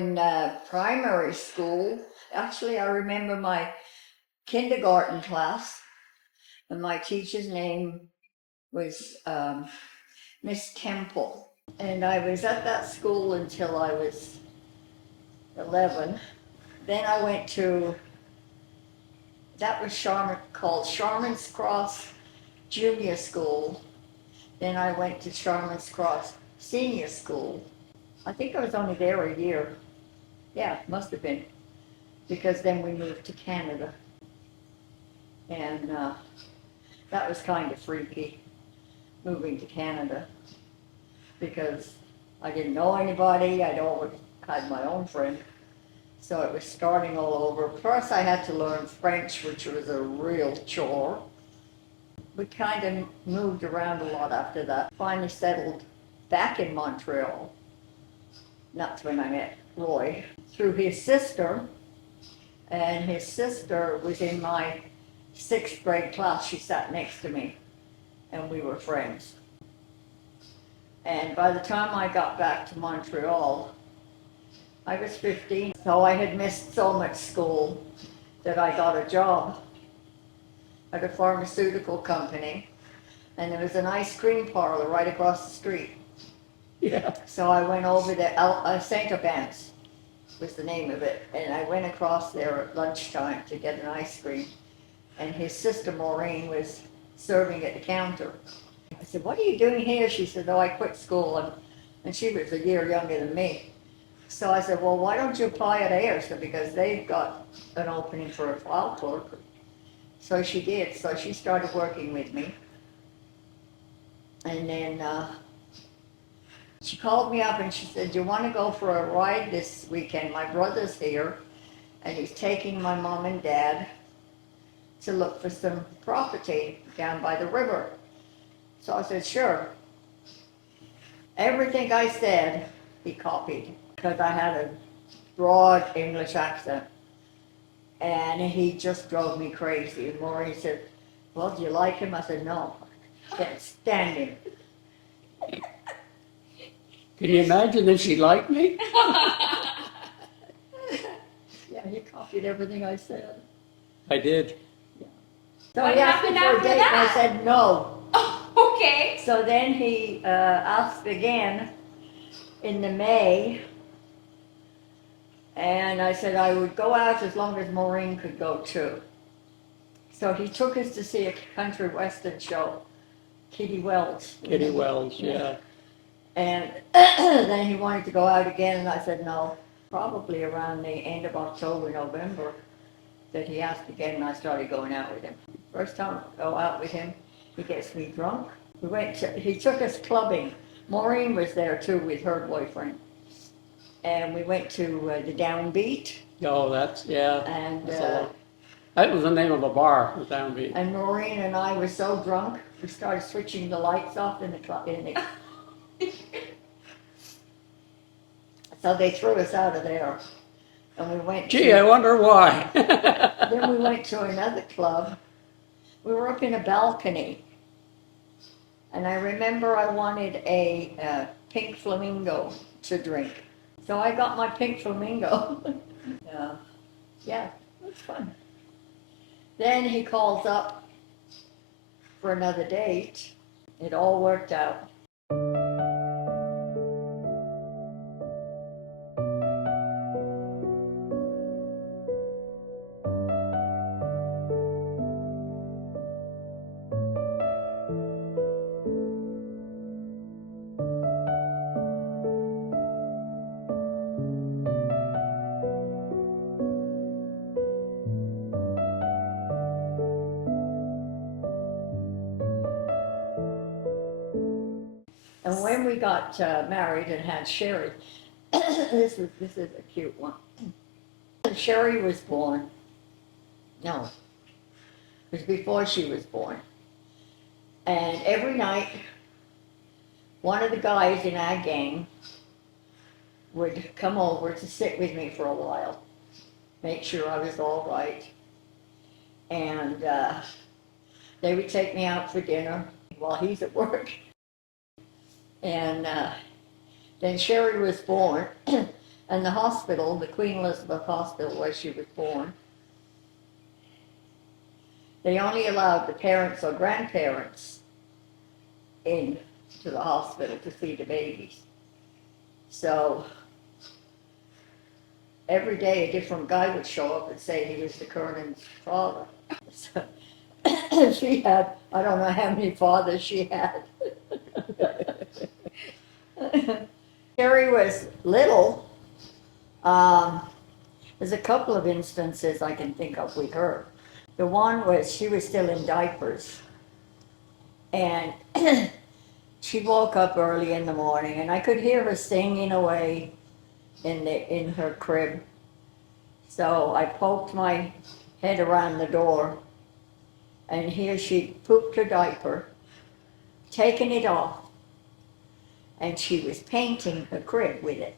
in primary school, actually I remember my kindergarten class, and my teacher's name was Miss Temple. And I was at that school until I was 11. Then I went to, that was called Sharman's Cross Junior School. Then I went to Sharman's Cross Senior School. I think I was only there a year. Yeah, must have been, because then we moved to Canada. And that was kind of freaky, moving to Canada, because I didn't know anybody. I'd always had my own friend. So it was starting all over. First I had to learn French, which was a real chore. We kind of moved around a lot after that. Finally settled back in Montreal. That's when I met Roy, through his sister. And his sister was in my 6th grade class. She sat next to me, and we were friends. And by the time I got back to Montreal, I was 15, so I had missed so much school that I got a job at a pharmaceutical company, and there was an ice cream parlor right across the street. Yeah. So I went over there, St. Aubin's was the name of it, and I went across there at lunchtime to get an ice cream, and his sister Maureen was serving at the counter. I said, "What are you doing here?" She said, "Oh, I quit school," and she was a year younger than me. So I said, "Well, why don't you apply at Ayers, because they've got an opening for a file clerk." So she did. So she started working with me. And then she called me up and she said, "Do you want to go for a ride this weekend? My brother's here, and he's taking my mom and dad to look for some property down by the river." So I said, "Sure." Everything I said, he copied, because I had a broad English accent. And he just drove me crazy. And Maureen said, "Well, do you like him?" I said, "No, I can't stand him." Can you imagine that she liked me? Yeah, he copied everything I said. I did. Yeah. So What he asked me happened for a date, after and I that? said no. Oh, okay. So then he asked again in the May, and I said I would go out as long as Maureen could go too. So he took us to see a country western show, Kitty Wells. Kitty Wells, yeah. And then he wanted to go out again, and I said no. Probably around the end of October, November, that he asked again, and I started going out with him. First time I go out with him, he gets me drunk. He took us clubbing. Maureen was there too with her boyfriend. And we went to the Downbeat. Oh, that's, yeah. And That was the name of the bar, the Downbeat. And Maureen and I were so drunk, we started switching the lights off in the club. So they threw us out of there. And we went Gee, I wonder why. Then we went to another club. We were up in a balcony. And I remember I wanted a pink flamingo to drink. So I got my pink flamingo. Yeah, it was fun. Then he calls up for another date. It all worked out. And when we got married and had Sherry, this is a cute one. Sherry was born. No, it was before she was born. And every night, one of the guys in our gang would come over to sit with me for a while, make sure I was all right. And they would take me out for dinner while he's at work. And then Sherry was born, And the hospital, the Queen Elizabeth Hospital where she was born, they only allowed the parents or grandparents in to the hospital to see the babies. So every day a different guy would show up and say he was the Kernan's father. So she had, I don't know how many fathers she had. Sherry was little. There's a couple of instances I can think of with her. The one was she was still in diapers, and she woke up early in the morning, and I could hear her singing away in her crib. So I poked my head around the door, and here she pooped her diaper, taken it off, and she was painting her crib with it,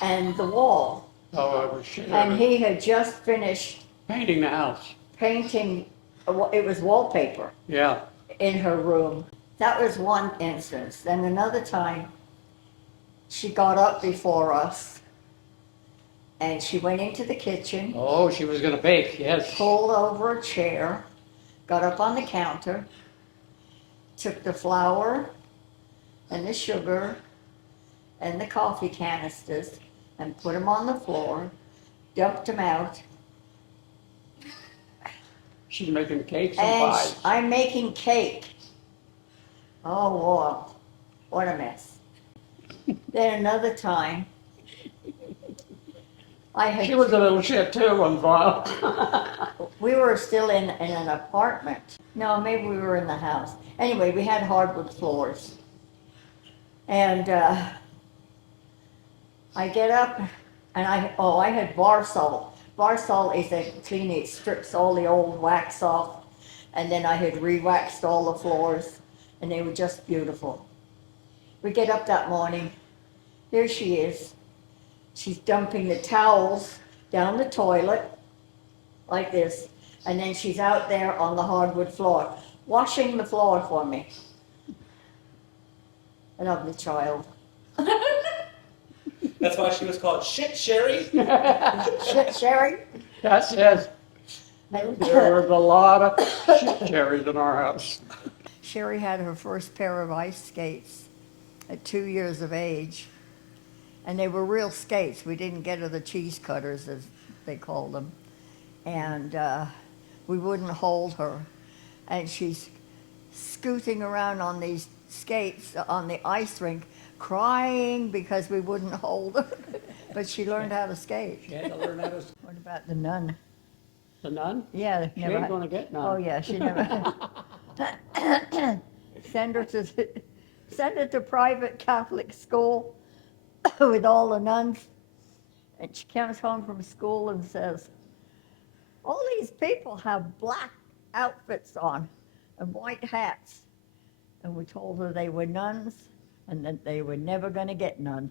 and the wall. Oh, I was sure. And he had just finished Painting the house. painting, it was wallpaper Yeah. in her room. That was one instance. Then another time, she got up before us and she went into the kitchen, Oh, she was gonna bake, yes. pulled over a chair, got up on the counter, took the flour and the sugar and the coffee canisters and put them on the floor, dumped them out. She's making cakes and And pies. I'm making cake. Oh, Lord, what a mess. Then another time, She was a little shit too one while. we were still in an apartment. No, maybe we were in the house. Anyway, we had hardwood floors. And I get up and I had bar salt. Bar salt is a clean, it strips all the old wax off. And then I had re-waxed all the floors and they were just beautiful. We get up that morning, here she is. She's dumping the towels down the toilet like this, and then she's out there on the hardwood floor, washing the floor for me. An ugly child. That's why she was called Shit Sherry. Shit, Sherry. Yes, yes. There was a lot of shit cherries in our house. Sherry had her first pair of ice skates at 2 years of age, and they were real skates. We didn't get her the cheese cutters, as they called them, and we wouldn't hold her. And she's scooting around on these skates on the ice rink, crying because we wouldn't hold her. But she learned how to skate. She had to learn how to. What about the nun? The nun? Yeah, She ain't gonna get none. Oh yeah, she never. Send her to private Catholic school with all the nuns, and she comes home from school and says, "All these people have black outfits on and white hats," and we told her they were nuns and that they were never going to get none.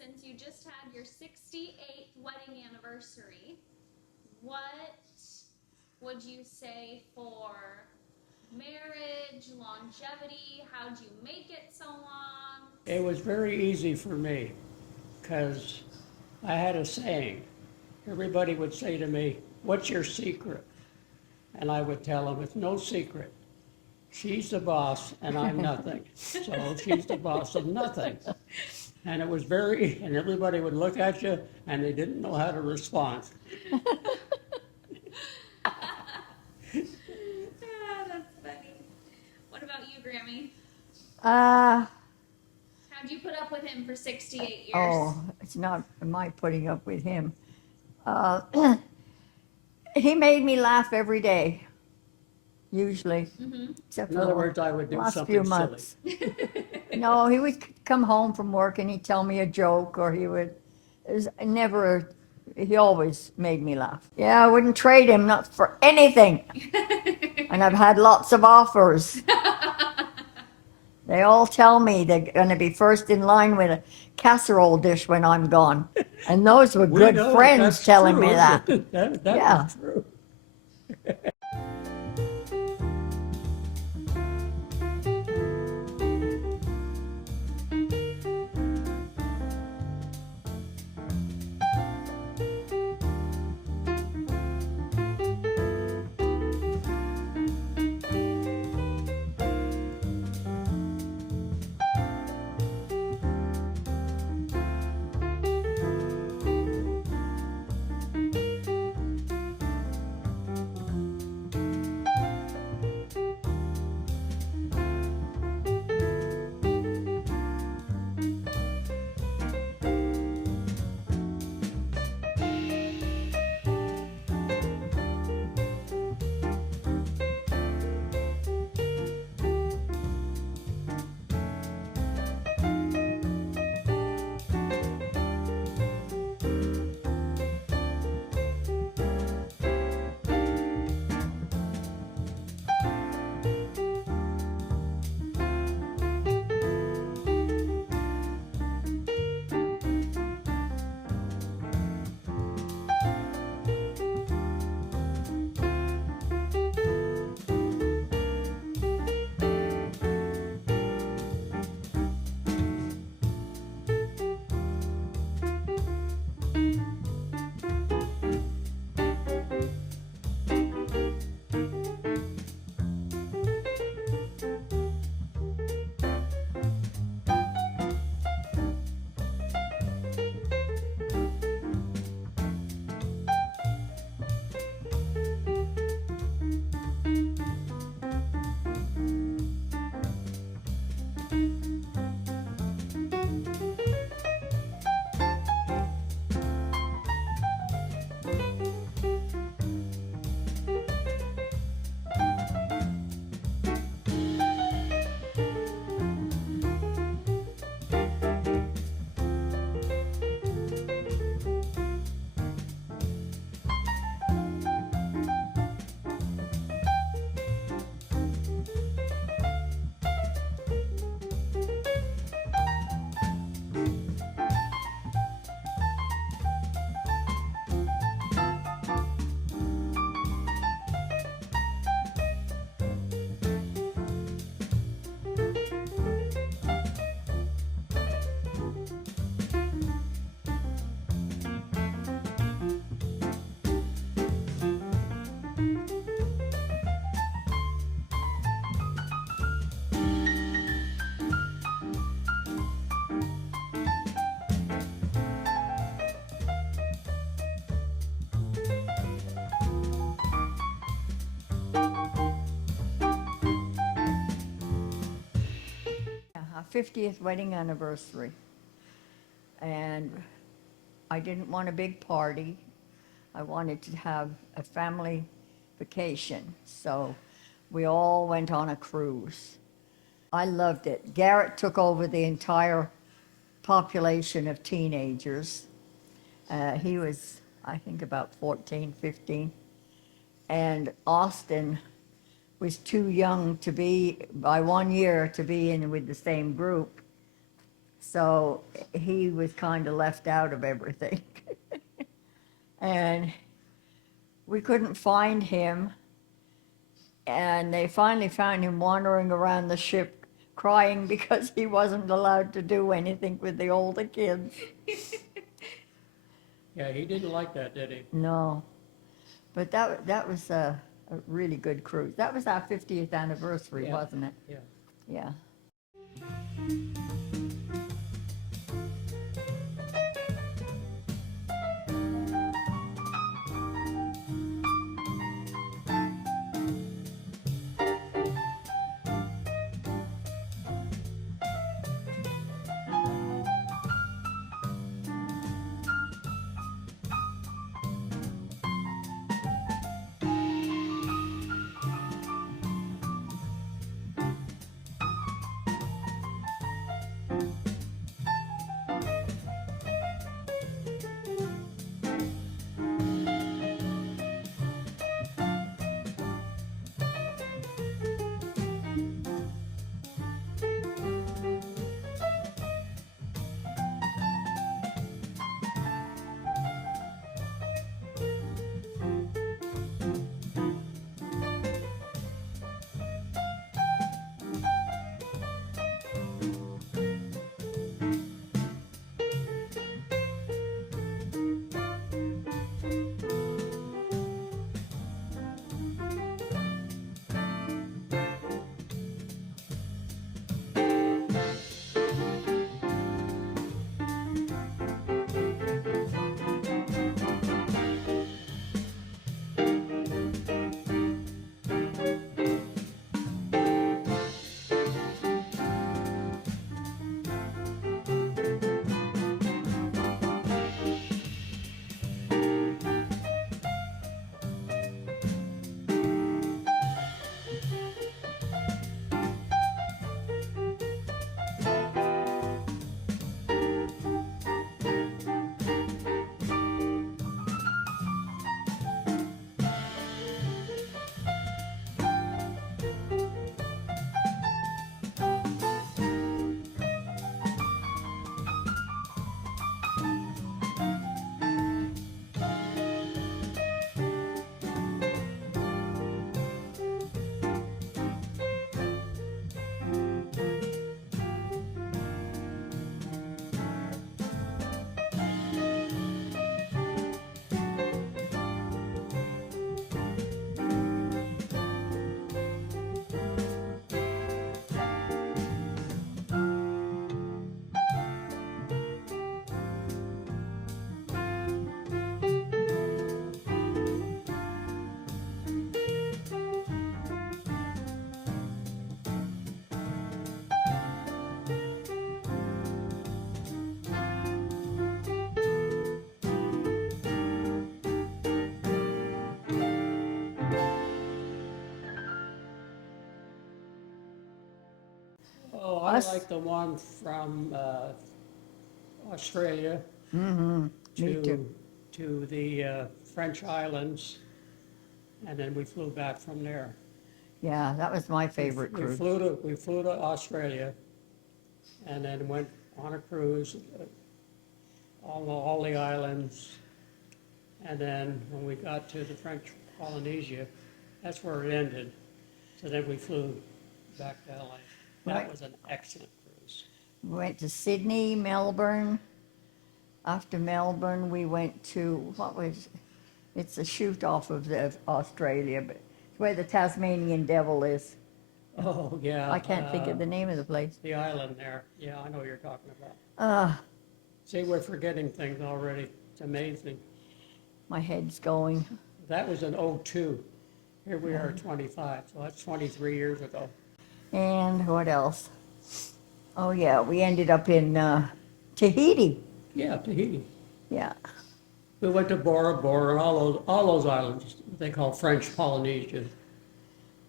Since you just had your 68th wedding anniversary, what would you say for marriage, longevity? How'd you make it so long? It was very easy for me because I had a saying. Everybody would say to me, "What's your secret?" And I would tell them, "It's no secret. She's the boss and I'm nothing." So she's the boss of nothing. And it was and everybody would look at you and they didn't know how to respond. That's funny. What about you, Grammy? Uh, How'd you put up with him for 68 years? oh, it's not my putting up with him. Uh, he made me laugh every day, usually, except In for other the words, I would do last something few silly. months. No, he would come home from work and he'd tell me a joke, or he would. It was never. He always made me laugh. Yeah, I wouldn't trade him, not for anything. And I've had lots of offers. They all tell me they're going to be first in line with a casserole dish when I'm gone. And those were We good know friends that's telling true, me that. isn't it? That Yeah. is true. Our 50th wedding anniversary. And I didn't want a big party. I wanted to have a family vacation. So we all went on a cruise. I loved it. Garrett took over the entire population of teenagers. He was, I think, about 14, 15. And Austin was too young to be, by 1 year, to be in with the same group. So he was kind of left out of everything. And we couldn't find him. And they finally found him wandering around the ship crying because he wasn't allowed to do anything with the older kids. Yeah, he didn't like that, did he? No. But that was a really good cruise. That was our 50th anniversary, Yeah. wasn't it? Yeah. Yeah. Oh, I Us- like the one from Australia Me too. to the French islands, and then we flew back from there. Yeah, that was my favorite We cruise. we flew to Australia, and then went on a cruise, all the islands, and then when we got to the French Polynesia, that's where it ended. So then we flew back to LA. That Right. was an excellent cruise. We went to Sydney, Melbourne. After Melbourne, we went to, it's a shoot off of Australia, but it's where the Tasmanian devil is. Oh, yeah. I can't think of the name of the place. The island there. Yeah, I know what you're talking about. Uh, See, we're forgetting things already. It's amazing. my head's going. That was in '02. Here we are at 25, so that's 23 years ago. And what else? Oh, yeah, we ended up in Tahiti. Yeah, Tahiti. Yeah, We went to Bora Bora and all those islands they call French Polynesia.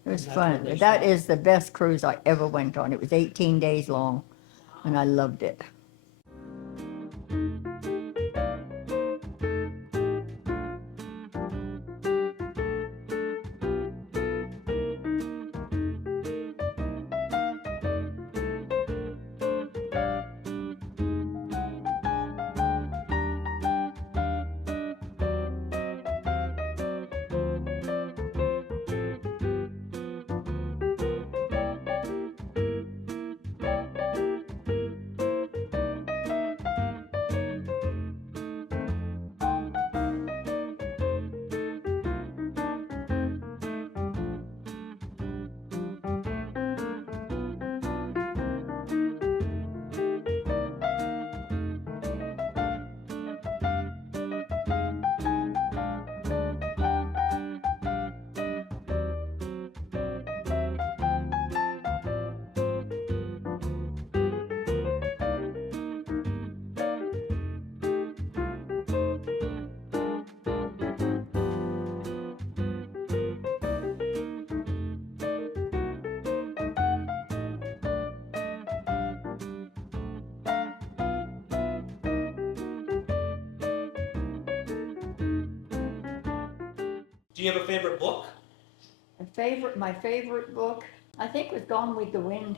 it was That's fun. where they That stopped. is the best cruise I ever went on. It was 18 days long, and I loved it. Do you have a favorite book? My favorite book, I think, was Gone with the Wind.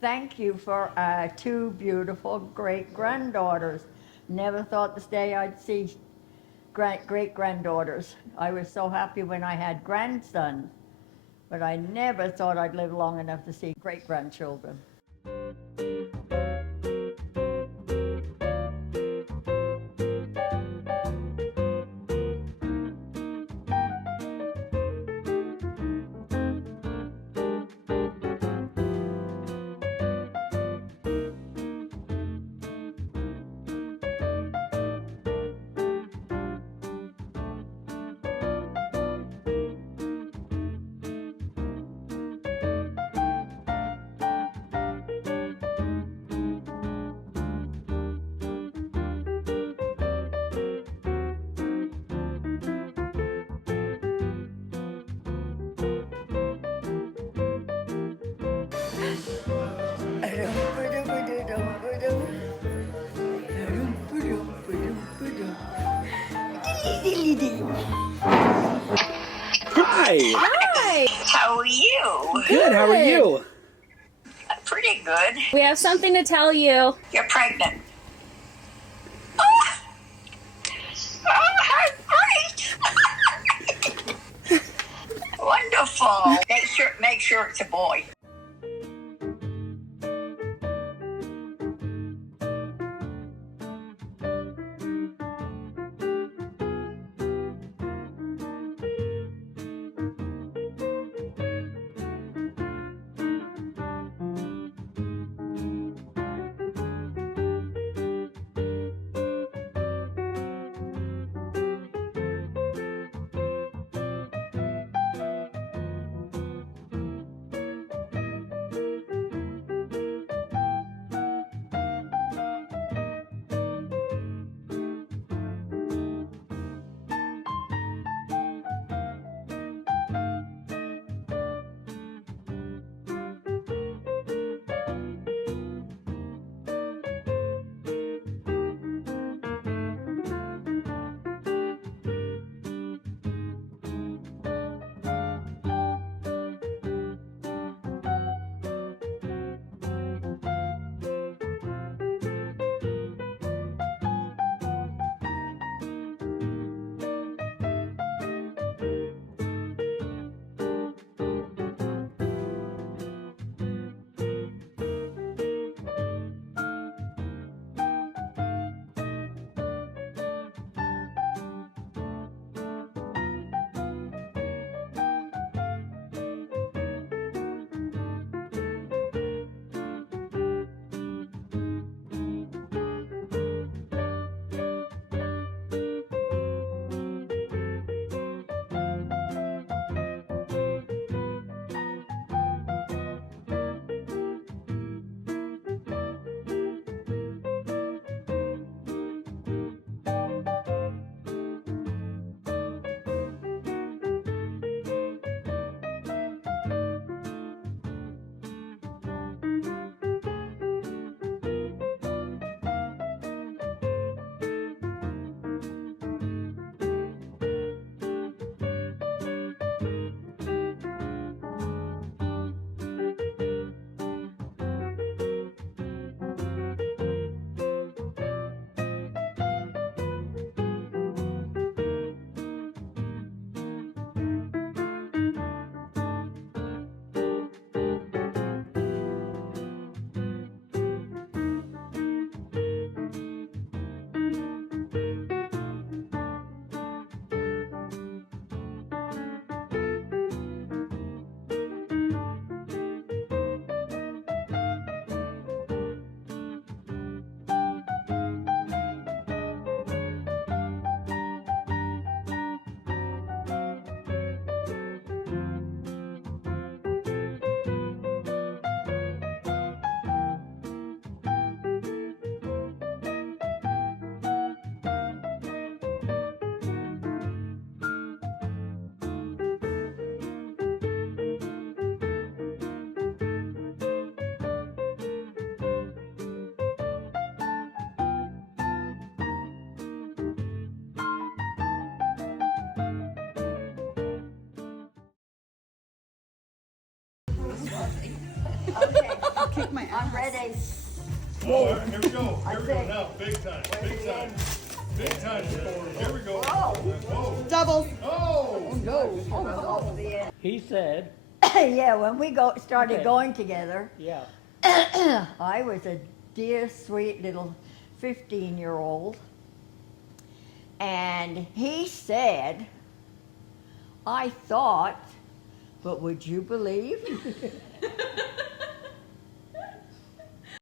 Thank you for two beautiful great-granddaughters. Never thought this day I'd see great-granddaughters. I was so happy when I had grandsons, but I never thought I'd live long enough to see great-grandchildren. Hi. Hi. How are you? Good. How are you? Pretty good. We have something to tell you. You're pregnant. Oh, how great! Wonderful. Make sure it's a boy. kick my ass. I'm ready. Oh, here we go. I Here we go think- now. Big time. Big time. Big time. Here we go. Whoa. Double. Oh. No. He said, Yeah, when we started Okay. going together, yeah, I was a dear, sweet little 15-year-old. And he said, I thought, but would you believe?